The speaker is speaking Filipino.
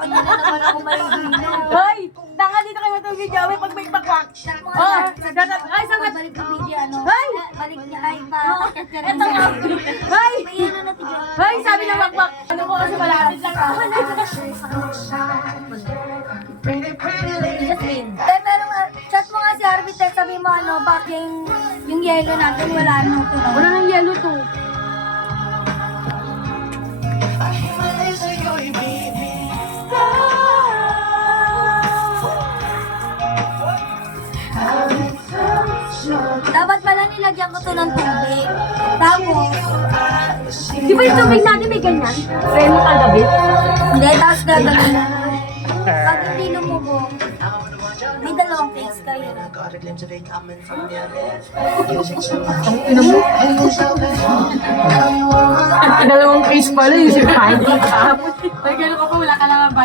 kanya na naman ako malihino. Hoy! Tanga dito kayo matulog yung Joey pag may bakwak. Oh, ay, sangat. Balik ko video, ano? Hoy! Balik niya ay pa-kakit ka rin Eto nga. Hoy! May ano na tigil. Hoy, sabi ng bakwak. Ano ko kasi malapit lang ako. Pero chat mo nga si Harvey, te, sabi mo ano, bakit yung yellow natin wala nang tunog. Wala nang yellow to. Dapat pala nilagyan ko to ng tubig. Tapos, Di ba yung tubig natin may ganyan? Try mo kagabi? hindi, tapos gagawin. Pag hindi lumubog, may dalawang case kayo. Dalawang case pala yung si Heidi. Ay, gano'n ka pa, wala ka naman ba?